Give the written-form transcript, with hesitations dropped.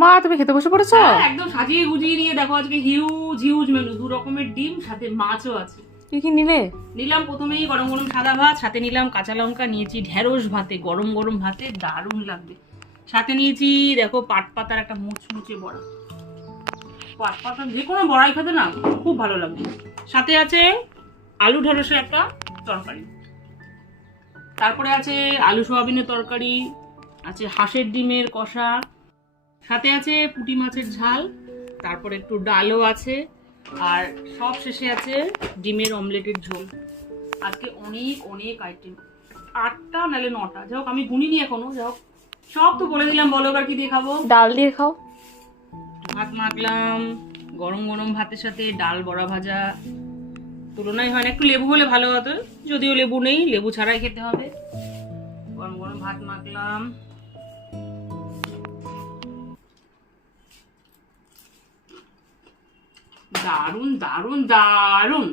মা তুমি খেতে বসে পড়েছো? একদম সাজিয়ে গুজিয়ে নিয়ে দেখো আজকে হিউজ হিউজ মেনু, 2 রকমের ডিম, সাথে মাছও আছে। কি কি নিলে? নিলাম প্রথমেই গরম গরম সাদা ভাত, সাথে নিলাম কাঁচা লঙ্কা, নিয়েছি ঢেঁড়স ভাতে, গরম গরম ভাতে দারুণ লাগবে। সাথে নিয়েছি দেখো পাট পাতার একটা মুচমুচে বড়া। পাট পাতার যে কোনো বড়াই খেতে না খুব ভালো লাগবে। সাথে আছে আলু ঢেঁড়সের একটা তরকারি, তারপরে আছে আলু সোয়াবিনের তরকারি, আছে হাঁসের ডিমের কষা, সাথে আছে পুঁটি মাছের ঝাল, তারপরে একটু ডালও আছে, আর সব শেষে আছে ডিমের অমলেটের ঝোল। আজকে অনেক অনেক আইটেম, 8টা নাহলে 9টা, যাই হোক আমি গুনিনি এখনো। যাই হোক সব তো বলে দিলাম, বলো এবার কি দিয়ে খাবো। ডাল দিয়ে খাও। ভাত মাখলাম, গরম গরম ভাতের সাথে ডাল বড়া ভাজা, তুলনায় হয় না। একটু লেবু হলে ভালো হতো, যদিও লেবু নেই, লেবু ছাড়াই খেতে হবে। গরম গরম ভাত মাখলাম, দারুন দারুন দারুন।